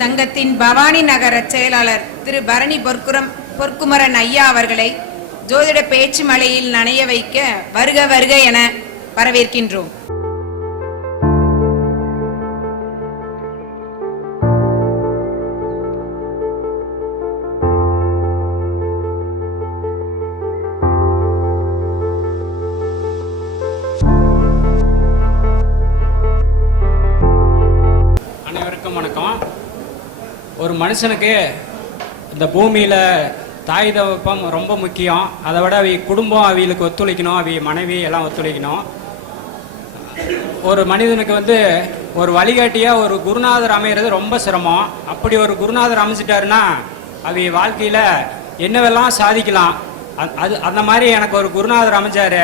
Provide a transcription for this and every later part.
சங்கத்தின் பவானி நகர செயலாளர் திரு பரணி பொற்குரம் பொற்குமரன் ஐயா அவர்களை ஜோதிட பேச்சு மலையில் நனைய வைக்க வருக வருக என வரவேற்கின்றோம். மனுஷனுக்கு இந்த பூமியில் தாய் தவப்பம் ரொம்ப முக்கியம். அதை விட அவை குடும்பம் அவிகளுக்கு ஒத்துழைக்கணும் அவை மனைவி எல்லாம் ஒத்துழைக்கணும். ஒரு மனிதனுக்கு வந்து ஒரு வழிகாட்டியாக ஒரு குருநாதர் அமைகிறது ரொம்ப சிரமம். அப்படி ஒரு குருநாதர் அமைச்சிட்டாருன்னா அவை வாழ்க்கையில் என்னவெல்லாம் சாதிக்கலாம்? அது அந்த மாதிரி எனக்கு ஒரு குருநாதர் அமைஞ்சார்.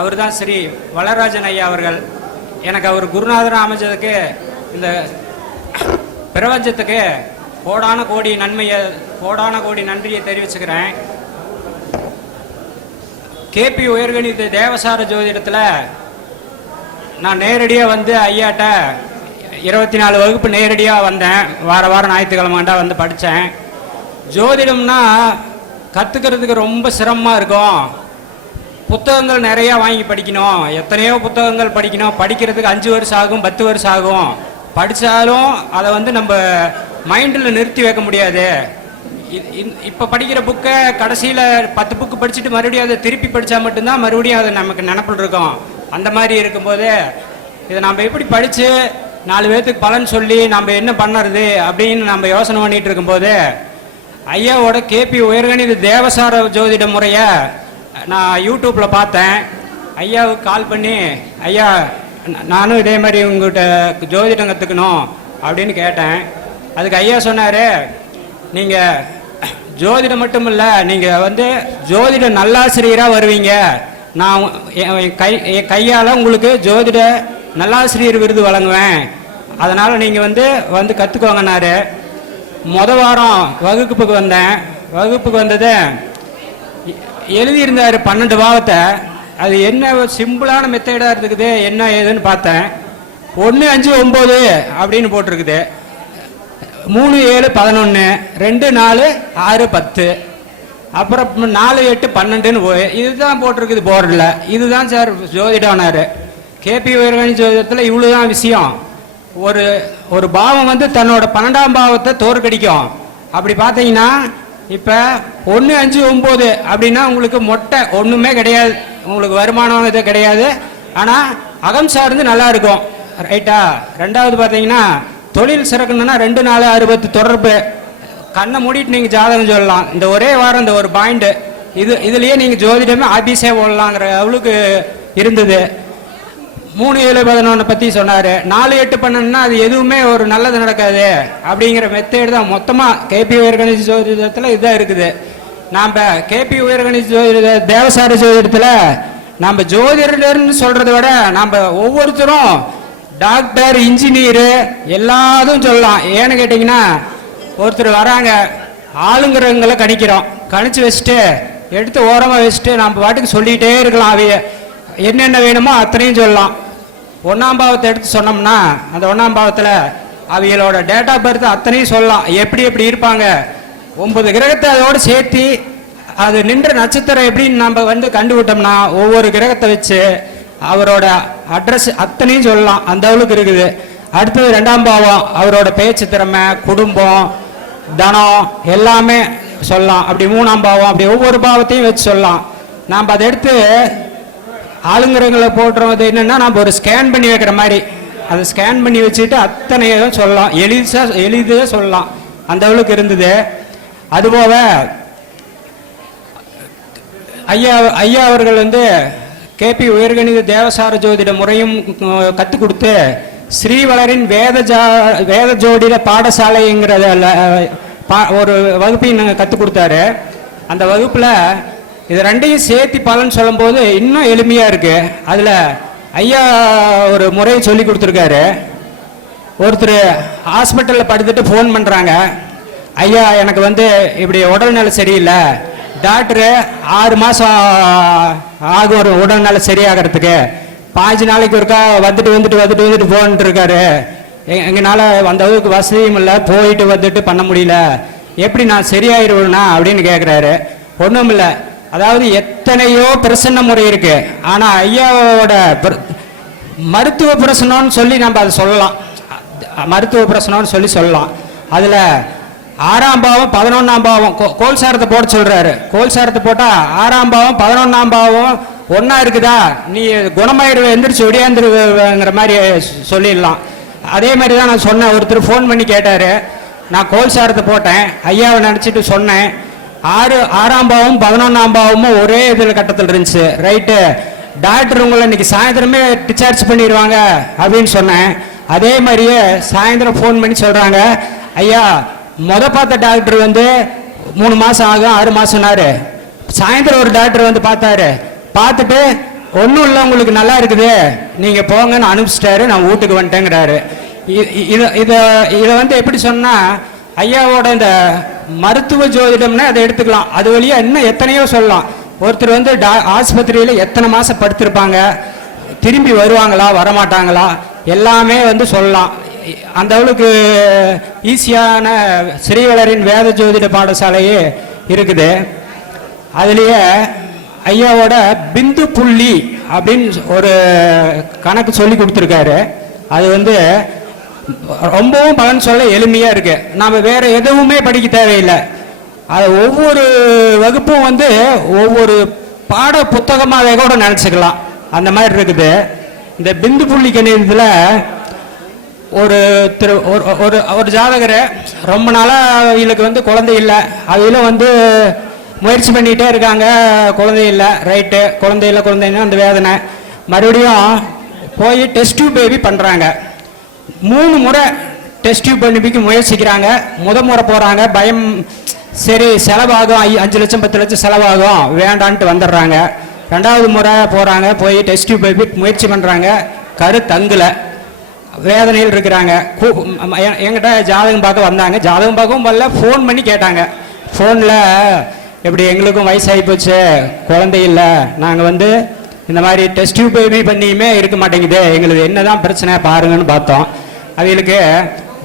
அவர் தான் ஸ்ரீ வளராஜன் ஐயா அவர்கள். எனக்கு அவர் குருநாதராக அமைஞ்சதுக்கு இந்த பிரபஞ்சத்துக்கு கோடான கோடி நன்மையை கோடான கோடி நன்றியை தெரிவிச்சுக்கிறேன். கேபி உயர்கணித தேவசார ஜோதிடத்தில் நான் நேரடியாக வந்து ஐயாட்ட இருபத்தி நாலு வகுப்பு நேரடியாக வந்தேன். வார வாரம் ஞாயிற்றுக்கிழமாண்டா வந்து படித்தேன் ஜோதிடம்னா கற்றுக்கிறதுக்கு ரொம்ப சிரமமாக இருக்கும். புத்தகங்கள் நிறையா வாங்கி படிக்கணும். எத்தனையோ புத்தகங்கள் படிக்கணும். படிக்கிறதுக்கு அஞ்சு வருஷம் ஆகும் பத்து வருஷம் ஆகும். படித்தாலும் அதை வந்து நம்ம மைண்டில் நிறுத்தி வைக்க முடியாது. இப்போ படிக்கிற புக்கை கடைசியில் பத்து புக்கு படிச்சுட்டு மறுபடியும் அதை திருப்பி படித்தா மட்டும்தான் மறுபடியும் அது நமக்கு நினப்பில் இருக்கும். அந்த மாதிரி இருக்கும்போது இதை நம்ம எப்படி படித்து நாலு பேர்த்துக்கு பலன் சொல்லி நம்ம என்ன பண்ணுறது அப்படின்னு நம்ம யோசனை பண்ணிட்டு இருக்கும்போது ஐயாவோட கேபி உயர்கணித தேவசார ஜோதிட முறையை நான் யூடியூப்பில் பார்த்தேன். ஐயாவுக்கு கால் பண்ணி ஐயா நானும் இதே மாதிரி உங்கள்கிட்ட ஜோதிடம் கற்றுக்கணும் அப்படின்னு கேட்டேன். அதுக்கு ஐயா சொன்னார் நீங்கள் ஜோதிடம் மட்டும் இல்லை நீங்கள் வந்து ஜோதிட நல்லாசிரியராக வருவீங்க. நான் என் கை என் கையால் உங்களுக்கு ஜோதிட நல்லாசிரியர் விருது வழங்குவேன். அதனால் நீங்கள் வந்து வந்து கற்றுக்கோங்கன்னாரு முத வாரம் வகுப்புக்கு வந்தேன். வகுப்புக்கு வந்தது எழுதியிருந்தார் எழுதியிருந்தாரு பன்னெண்டு பாவத்தை. அது என்ன சிம்பிளான மெத்தடாக இருக்குது என்ன ஏதுன்னு பார்த்தேன். ஒன்று அஞ்சு ஒம்பது அப்படின்னு போட்டிருக்குது. மூணு ஏழு பதினொன்று ரெண்டு நாலு ஆறு பத்து. அப்புறம் நாலு எட்டு பன்னெண்டுன்னு போய் இதுதான் போட்டிருக்குது போர்டில் இதுதான் சார் ஜோதிடானார் கேபி உயர்கணி ஜோதிடத்தில் இவ்வளோ தான் விஷயம். ஒரு ஒரு பாவம் வந்து தன்னோட பன்னெண்டாம் பாவத்தை தோற்கடிக்கும். அப்படி பார்த்தீங்கன்னா இப்போ ஒன்று அஞ்சு ஒம்பது அப்படின்னா உங்களுக்கு மொட்டை ஒன்றுமே கிடையாது. உங்களுக்கு வருமானம் இது கிடையாது. ஆனால் அகம் சார்ந்து நல்லா இருக்கும். ரைட்டா ரெண்டாவது பார்த்தீங்கன்னா தொழில் சிறக்கணும்னா ரெண்டு நாலு அறுபத்து தொடர்பு. கண்ணை மூடிட்டு நீங்கள் ஜாதகம் சொல்லலாம். இந்த ஒரே வாரம் இந்த ஒரு பாயிண்ட் இது இதுலயே நீங்கள் ஜோதிடமே ஆபீஸே ஓடலாங்கிற அளவுக்கு இருந்தது. மூணு ஏழு பதினொன்று பற்றி சொன்னார். நாலு எட்டு பண்ணணும்னா அது எதுவுமே ஒரு நல்லது நடக்காது. அப்படிங்கிற மெத்தேடு தான் மொத்தமாக கேபி உயர்கணித ஜோதிடத்தில் இதுதான் இருக்குது. நாம் கேபி உயர்கணித ஜோதிட தேவசார ஜோதிடத்தில் நம்ம ஜோதிடர்னு சொல்கிறத விட நம்ம ஒவ்வொருத்தரும் டாக்டர் இன்ஜினியரு எல்லாதும் சொல்லலாம். ஏன்னு கேட்டிங்கன்னா ஒருத்தர் வராங்க ஆளுங்கிறவங்களை கணிக்கிறோம். கணிச்சு வச்சுட்டு எடுத்து ஓரமாக வச்சுட்டு நம்ம பாட்டுக்கு சொல்லிகிட்டே இருக்கலாம். அவைய என்னென்ன வேணுமோ அத்தனையும் சொல்லலாம். ஒன்றாம் பாவத்தை எடுத்து சொன்னோம்னா அந்த ஒன்றாம் பாவத்தில் அவைகளோட டேட் ஆஃப் பர்த் அத்தனையும் சொல்லலாம். எப்படி எப்படி இருப்பாங்க? ஒன்பது கிரகத்தை அதோடு சேர்த்து அது நின்ற நட்சத்திரம் எப்படின்னு நம்ம வந்து கண்டுவிட்டோம்னா ஒவ்வொரு கிரகத்தை வச்சு அவரோட அட்ரஸ் அத்தனையும் சொல்லலாம். அந்த அளவுக்கு இருக்குது. அடுத்தது ரெண்டாம் பாவம் அவரோட பேச்சு திறமை குடும்பம் தனம் எல்லாமே சொல்லலாம். அப்படி மூணாம் பாவம் அப்படி ஒவ்வொரு பாவத்தையும் வச்சு சொல்லலாம். நாம் அதை எடுத்து ஆளுங்கிறவங்களை போடுறது என்னென்னா நம்ம ஒரு ஸ்கேன் பண்ணி வைக்கிற மாதிரி. அதை ஸ்கேன் பண்ணி வச்சுட்டு அத்தனையும் சொல்லலாம். எளிதாக எளிதாக சொல்லலாம். அந்த அளவுக்கு இருந்தது. அதுபோக ஐயா ஐயா அவர்கள் வந்து கேபி உயர்கணித தேவசார ஜோதிட முறையும் கற்றுக் கொடுத்து ஸ்ரீவளரின் வேத ஜா வேத ஜோதிட பாடசாலைங்கிறத பா- ஒரு வகுப்பையும் நாங்கள் கற்றுக் கொடுத்தாரு. அந்த வகுப்பில் இது ரெண்டையும் சேர்த்து பலன் சொல்லும்போது இன்னும் எளிமையாக இருக்கு. அதில் ஐயா ஒரு முறையை சொல்லி கொடுத்துருக்காரு. ஒருத்தர் ஹாஸ்பிட்டலில் படுத்துட்டு ஃபோன் பண்ணுறாங்க ஐயா எனக்கு வந்து இப்படி உடல்நிலை சரியில்லை. டாக்டரு ஆறு மாதம் ஆகும் ஒரு உடல்நல சரியாகிறதுக்கு. பாஞ்சு நாளைக்கு ஒருக்கா வந்துட்டு வந்துட்டு வந்துட்டு வந்துட்டு போன்ட்டு இருக்காரு எங்கனால அந்த அளவுக்கு வசதியும் இல்லை போயிட்டு வந்துட்டு பண்ண முடியல. எப்படி நான் சரியாயிருவேனா அப்படின்னு கேட்குறாரு ஒன்றும் இல்லை. அதாவது எத்தனையோ பிரசன்ன முறை இருக்கு. ஆனால் ஐயாவோட மருத்துவ பிரசனம்னு சொல்லி நம்ம அதை சொல்லலாம். மருத்துவ பிரசனம்னு சொல்லி சொல்லலாம். அதில் ஆறாம் பாவம் பதினொன்றாம் பாவம். கோ- கோல் சாரத்தை போட சொல்றாரு. கோல் சாரத்தை போட்டால் ஆறாம் பாவம் பதினொன்றாம் பாவம் ஒன்றா இருக்குதா? நீ குணமாயிருவ எந்திரிச்சு ஒடியாந்துருங்கிற மாதிரி சொல்லிடலாம். அதே மாதிரி தான் நான் சொன்னேன். ஒருத்தர் ஃபோன் பண்ணி கேட்டார். நான் கோல் சாரத்தை போட்டேன். ஐயாவை நினச்சிட்டு சொன்னேன். ஆறு ஆறாம் பாவம் பதினொன்றாம் பாவமும் ஒரே இதில் கட்டத்தில் இருந்துச்சு. ரைட்டு டாக்டர் உங்களை இன்னைக்கு சாயந்தரமே டிஸ்சார்ஜ் பண்ணிடுவாங்க அப்படின்னு சொன்னேன். அதே மாதிரியே சாயந்தரம் ஃபோன் பண்ணி சொல்கிறாங்க ஐயா முத பார்த்த டாக்டர் வந்து மூணு மாதம் ஆகும் ஆறு மாதம்னாரு சாயந்தரம் ஒரு டாக்டர் வந்து பார்த்தாரு. பார்த்துட்டு ஒன்றும் இல்லை உங்களுக்கு நல்லா இருக்குது. நீங்கள் போங்கன்னு அனுப்பிச்சிட்டாரு. நான் வீட்டுக்கு வந்துட்டேங்கிறாரு. இதை இதை இதை வந்து எப்படி சொன்னால் ஐயாவோட இந்த மருத்துவ ஜோதிடம்னா அதை எடுத்துக்கலாம். அது வழியாக இன்னும் எத்தனையோ சொல்லலாம். ஒருத்தர் வந்து டா ஆஸ்பத்திரியில் எத்தனை மாதம் படுத்திருப்பாங்க? திரும்பி வருவாங்களா வரமாட்டாங்களா? எல்லாமே வந்து சொல்லலாம். அந்த அளவுக்கு ஈஸியான ஸ்ரீவளரின் வேத ஜோதிட பாடசாலையே இருக்குது. அதுலேயே ஐயாவோட பிந்து புள்ளி அப்படின்னு ஒரு கணக்கு சொல்லி கொடுத்துருக்காரு. அது வந்து ரொம்பவும் பலன் சொல்ல எளிமையாக இருக்கு. நாம் வேற எதுவுமே படிக்க தேவையில்லை. அது ஒவ்வொரு வகுப்பும் வந்து ஒவ்வொரு பாட புத்தகமாகவே கூட நினச்சிக்கலாம். அந்த மாதிரி இருக்குது. இந்த பிந்து புள்ளி கணிதத்தில் ஒரு திரு ஒரு ஒரு ஒரு ஜாதகர் ரொம்ப நாளாக அவங்களுக்கு வந்து குழந்தை இல்லை. அவங்களும் வந்து முயற்சி பண்ணிகிட்டே இருக்காங்க. குழந்தை இல்லை. ரைட்டு குழந்தை இல்லை குழந்தைன்னா அந்த வேதனை. மறுபடியும் போய் டெஸ்ட் டியூப் பேபி பண்ணுறாங்க மூணு முறை டெஸ்ட் டியூப் பண்ணிபிக்கு முயற்சிக்கிறாங்க. முத முறை போகிறாங்க பயம் சரி செலவாகும். அஞ்சு லட்சம் பத்து லட்சம் செலவாகும். வேண்டான்ட்டு வந்துடுறாங்க. ரெண்டாவது முறை போகிறாங்க போய் டெஸ்ட் டியூப் பேபி முயற்சி பண்ணுறாங்க கரு தங்கலை. வேதனையில் இருக்கிறாங்க. எ- என்கிட்ட ஜாதகம் பார்க்க வந்தாங்க. ஜாதகம் பார்க்கவும் வரல. ஃபோன் பண்ணி கேட்டாங்க. ஃபோனில் எப்படி எங்களுக்கும் வயசாகி போச்சு? குழந்தை இல்லை. நாங்கள் வந்து இந்த மாதிரி டெஸ்ட் பேபி பண்ணியுமே இருக்க மாட்டேங்குது. எங்களுக்கு என்னதான் பிரச்சனை பாருங்கன்னு பார்த்தோம். அவங்களுக்கு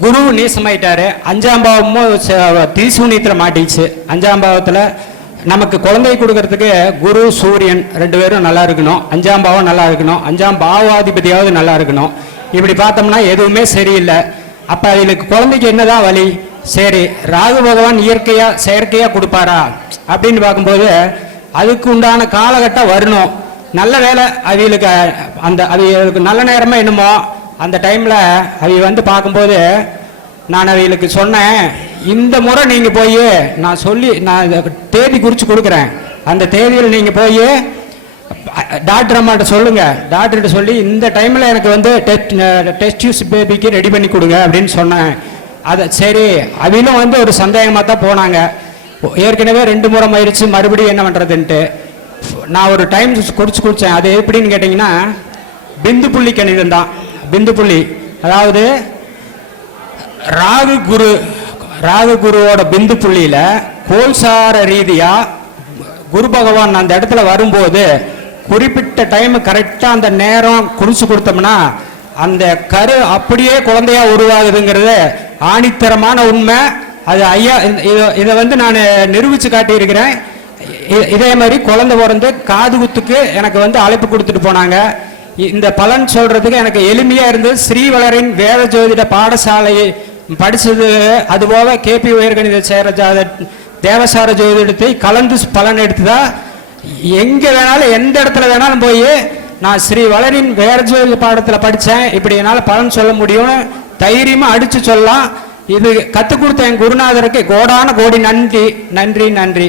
குரு நீசமாயிட்டாரு. அஞ்சாம் பாவமும் ச- திரிசூனியத்தில் மாட்டிச்சு. அஞ்சாம் பாவத்தில் நமக்கு குழந்தை கொடுக்கறதுக்கு குரு சூரியன் ரெண்டு பேரும் நல்லா இருக்கணும். அஞ்சாம் பாவம் நல்லா இருக்கணும். அஞ்சாம் பாவாதிபதியாவது நல்லா இருக்கணும். இப்படி பார்த்தோம்னா எதுவுமே சரியில்லை. அப்போ அவங்களுக்கு குழந்தைக்கு என்னதான் வழி சரி ராகு பகவான் இயற்கையா செயற்கையா கொடுப்பாரா? அப்படின்னு பார்க்கும்போது அதுக்கு உண்டான காலகட்டம் வரணும். நல்ல வேலை அவங்களுக்கு அந்த அவங்களுக்கு நல்ல நேரமா என்னமோ அந்த டைம்ல அவங்க வந்து பார்க்கும்போது நான் அவங்களுக்கு சொன்னேன் இந்த முறை நீங்கள் போய் நான் சொல்லி நான் தேதி குறித்து கொடுக்குறேன். அந்த தேதியில் நீங்கள் போய் டாக்டர் அம்மாட்ட சொல்லுங்க. டாக்டர்கிட்ட சொல்லி இந்த டைமில் எனக்கு வந்து டெஸ்ட் டெஸ்ட் யூஸ் பேபிக்கு ரெடி பண்ணி கொடுங்க அப்படின்னு சொன்னேன். அதை சரி. அவங்களும் வந்து ஒரு சந்தேகமாக தான் போனாங்க. ஏற்கனவே ரெண்டு முறை ஆயிடுச்சு மறுபடியும் என்ன பண்ணுறதுன்ட்டு நான் ஒரு டைம் குடிச்சு குடித்தேன் அது எப்படின்னு கேட்டிங்கன்னா பிந்து புள்ளி கணிதம் தான். பிந்து புள்ளி. அதாவது ராகு குரு ராகு குருவோட பிந்து புள்ளியில் கோல்சார ரீதியாக குரு பகவான் அந்த இடத்துல வரும்போது குறிப்பிட்ட டைம் கரெக்டாக அந்த நேரம் குறிச்சு கொடுத்தோம்னா அந்த கரு அப்படியே குழந்தையா உருவாகுதுங்கிறது ஆணித்தரமான உண்மை. அது ஐயா இந்த- இதை வந்து நான் நிரூபித்து காட்டியிருக்கிறேன். இதே மாதிரி குழந்தை பிறந்து காது குத்துக்கு எனக்கு வந்து அழைப்பு கொடுத்துட்டு போனாங்க. இந்த பலன் சொல்றதுக்கு எனக்கு எளிமையா இருந்தது. ஸ்ரீவளரின் வேத ஜோதிட பாடசாலையை படிச்சது அதுபோல கேபி உயர்கணித சேர ஜாத தேவசார ஜோதிடத்தை கலந்து பலன் எடுத்துதான் எங்கே வேணாலும் எந்த இடத்துல வேணாலும் போய் நான் ஸ்ரீ வளரின் வேர்ஜுவல் பாடத்தில் படித்தேன் இப்படி என்னால் பலன் சொல்ல முடியும்னு தைரியமாக அடித்து சொல்லலாம். இது கற்றுக் கொடுத்த என் குருநாதருக்கு கோடான கோடி நன்றி நன்றி நன்றி.